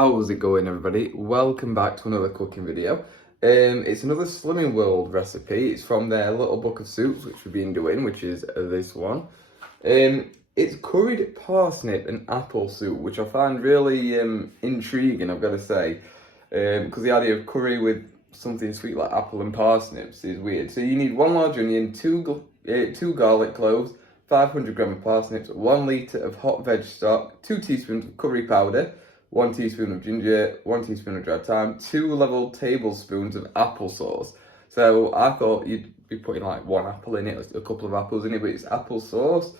How's it going, everybody? Welcome back to another cooking video. It's another Slimming World recipe. It's from their little book of soups, which we've been doing, which is this one. It's curried parsnip and apple soup, which I find really intriguing, I've got to say, because the idea of curry with something sweet like apple and parsnips is weird. So you need 1 large onion, two garlic cloves, 500 grams of parsnips, 1 litre of hot veg stock, 2 teaspoons of curry powder, 1 teaspoon of ginger, 1 teaspoon of dried thyme, 2 level tablespoons of applesauce. So I thought you'd be putting like 1 apple in it, or a couple of apples in it, but it's applesauce,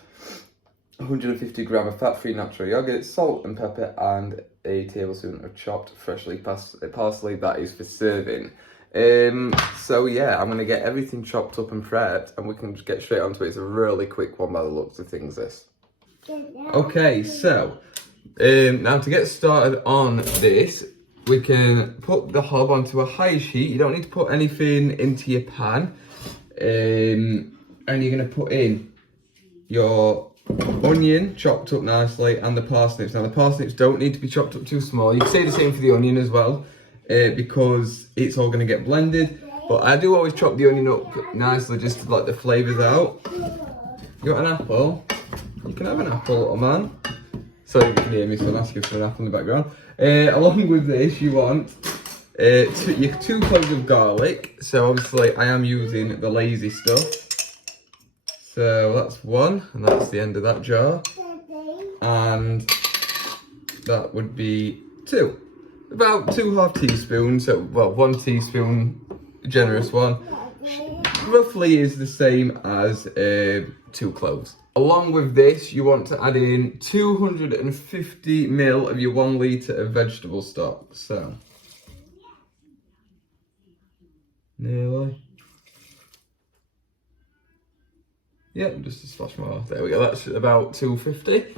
150 grams of fat-free natural yogurt, salt and pepper, and a tablespoon of chopped freshly parsley. That is for serving. So yeah, I'm going to get everything chopped up and prepped, and we can just get straight onto it. It's a really quick one by the looks of things, this. Okay, so now to get started on this, we can put the hob onto a high heat. You don't need to put anything into your pan. And you're going to put in your onion chopped up nicely and the parsnips. Now the parsnips don't need to be chopped up too small. You can say the same for the onion as well, because it's all going to get blended. But I do always chop the onion up nicely just to let the flavours out. You want an apple? You can have an apple, little man. Sorry if you can hear me, so I'm asking for an apple in the background. Along with this, you want your 2 cloves of garlic. So obviously I am using the lazy stuff. So that's 1, and that's the end of that jar. And that would be 2. About 2 teaspoons, so well, 1 teaspoon, generous one. Roughly is the same as 2 cloves. Along with this, you want to add in 250 ml of your 1 litre of vegetable stock. So, nearly. Yeah, just a splash more. There we go, that's about 250.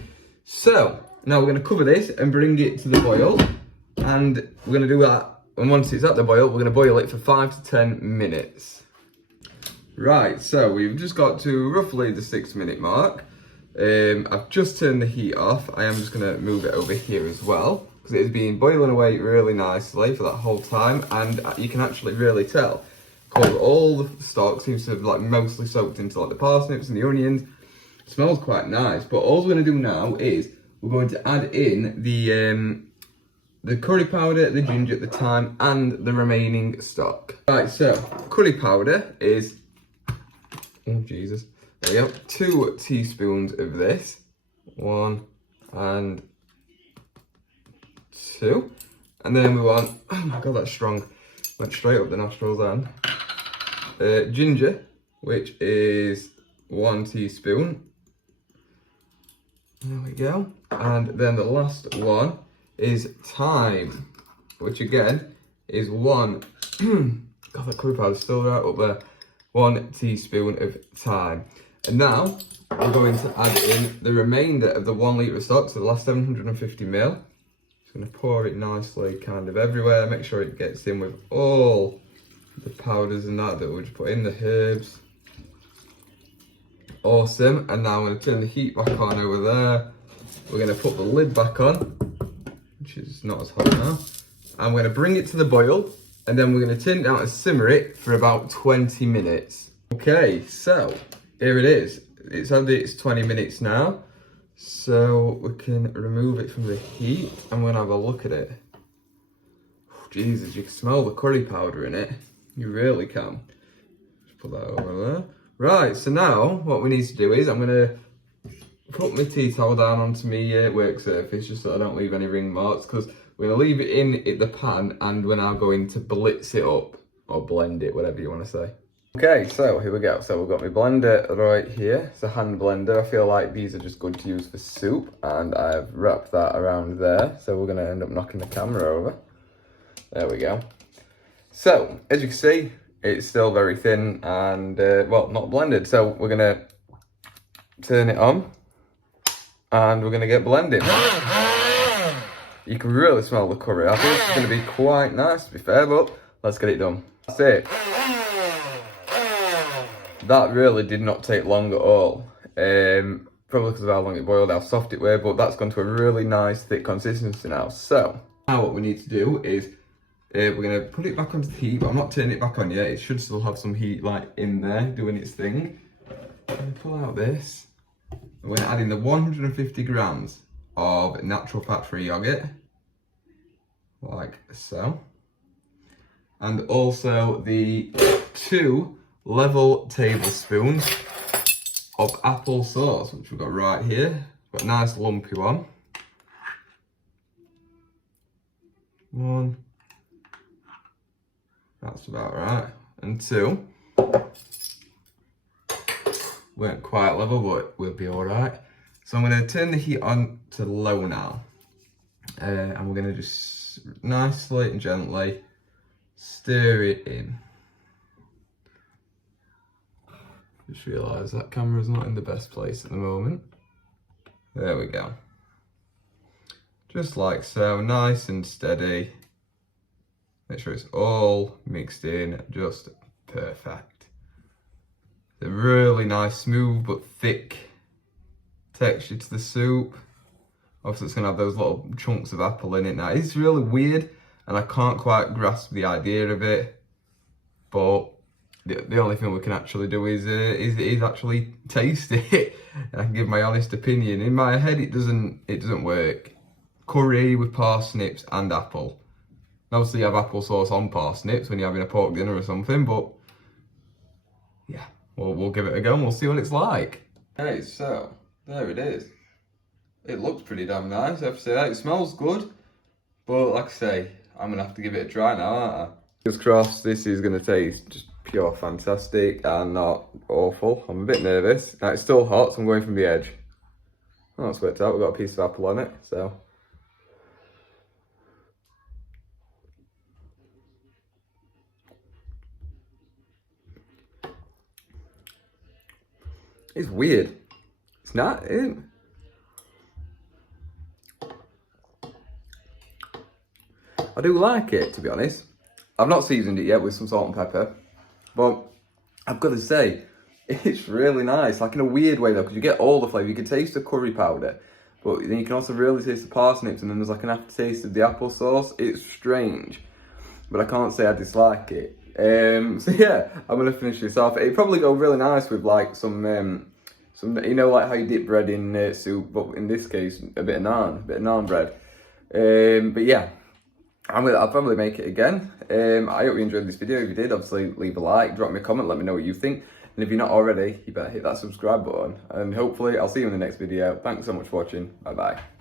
So, now we're going to cover this and bring it to the boil. And we're going to do that, and once it's at the boil, we're going to boil it for 5 to 10 minutes. Right, so we've just got to roughly the 6-minute mark. I've just turned the heat off. I am just going to move it over here as well, because it has been boiling away really nicely for that whole time, and you can actually really tell, because all the stock seems to have like mostly soaked into like the parsnips and the onions. It smells quite nice, but all we're going to do now is we're going to add in the curry powder, the ginger, the thyme, and the remaining stock. Right, so curry powder is, oh Jesus, there you go, 2 teaspoons of this, 1 and 2, and then we want, oh my god, that's strong, went straight up the nostrils. And ginger, which is 1 teaspoon, there we go, and then the last one is thyme, which again is 1, god, that curry powder's still right up there, 1 teaspoon of thyme. And now we're going to add in the remainder of the 1 litre of stock, so the last 750 ml. Just going to pour it nicely kind of everywhere, make sure it gets in with all the powders and that we'll just put in, the herbs. Awesome, and now I'm going to turn the heat back on over there. We're going to put the lid back on, which is not as hot now. I'm going to bring it to the boil, and then we're going to turn it down and simmer it for about 20 minutes. Okay, so here it is. It's had its 20 minutes now. So we can remove it from the heat, and we're going to have a look at it. Oh, Jesus, you can smell the curry powder in it. You really can. Just put that over there. Right, so now what we need to do is I'm going to put my tea towel down onto my work surface just so I don't leave any ring marks, because we're going to leave it in the pan and we're now going to blitz it up, or blend it, whatever you want to say. Okay, so here we go. So we've got my blender right here. It's a hand blender. I feel like these are just good to use for soup, and I've wrapped that around there. So we're going to end up knocking the camera over. There we go. So, as you can see, it's still very thin and, well, not blended. So we're going to turn it on and we're going to get blending. You can really smell the curry. I think it's going to be quite nice, to be fair, but let's get it done. That's it. That really did not take long at all. Probably because of how long it boiled, how soft it were, but that's gone to a really nice thick consistency now. So, Now what we need to do is we're going to put it back onto the heat, but I'm not turning it back on yet. It should still have some heat like in there doing its thing. I'm going to pull out this. We're going to add in the 150 grams of natural fat-free yogurt, like so. And also the 2 level tablespoons of apple sauce, which we've got right here. Got a nice lumpy one. 1. That's about right. And 2. Weren't quite level, but we'll be alright. So I'm going to turn the heat on to low now. And we're going to just nicely and gently stir it in. Just realised that camera's not in the best place at the moment. There we go. Just like so, nice and steady. Make sure it's all mixed in, just perfect. It's a really nice, smooth but thick texture to the soup. Obviously it's going to have those little chunks of apple in it now. It's really weird and I can't quite grasp the idea of it, but the only thing we can actually do is actually taste it, and I can give my honest opinion. In my head, it doesn't work. Curry with parsnips and apple. Obviously, you have applesauce on parsnips when you're having a pork dinner or something, but yeah, we'll give it a go and we'll see what it's like. Okay, so there it is. It looks pretty damn nice, I have to say that. It smells good, but like I say, I'm gonna have to give it a try now, aren't I? Fingers crossed this is gonna taste just pure fantastic and not awful. I'm a bit nervous. Now it's still hot, so I'm going from the edge. Oh, that's worked out. We've got a piece of apple on it, so. It's weird. It's not in. I do like it, to be honest. I've not seasoned it yet with some salt and pepper, but I've got to say, it's really nice. Like in a weird way though, because you get all the flavour. You can taste the curry powder, but then you can also really taste the parsnips, and then there's like an aftertaste of the applesauce. It's strange, but I can't say I dislike it. So yeah, I'm gonna finish this off. It'd probably go really nice with like some, you know, like how you dip bread in soup, but in this case, a bit of naan bread. But yeah, I'll probably make it again. I hope you enjoyed this video. If you did, obviously leave a like, drop me a comment, let me know what you think. And if you're not already, you better hit that subscribe button. And hopefully I'll see you in the next video. Thanks so much for watching. Bye bye.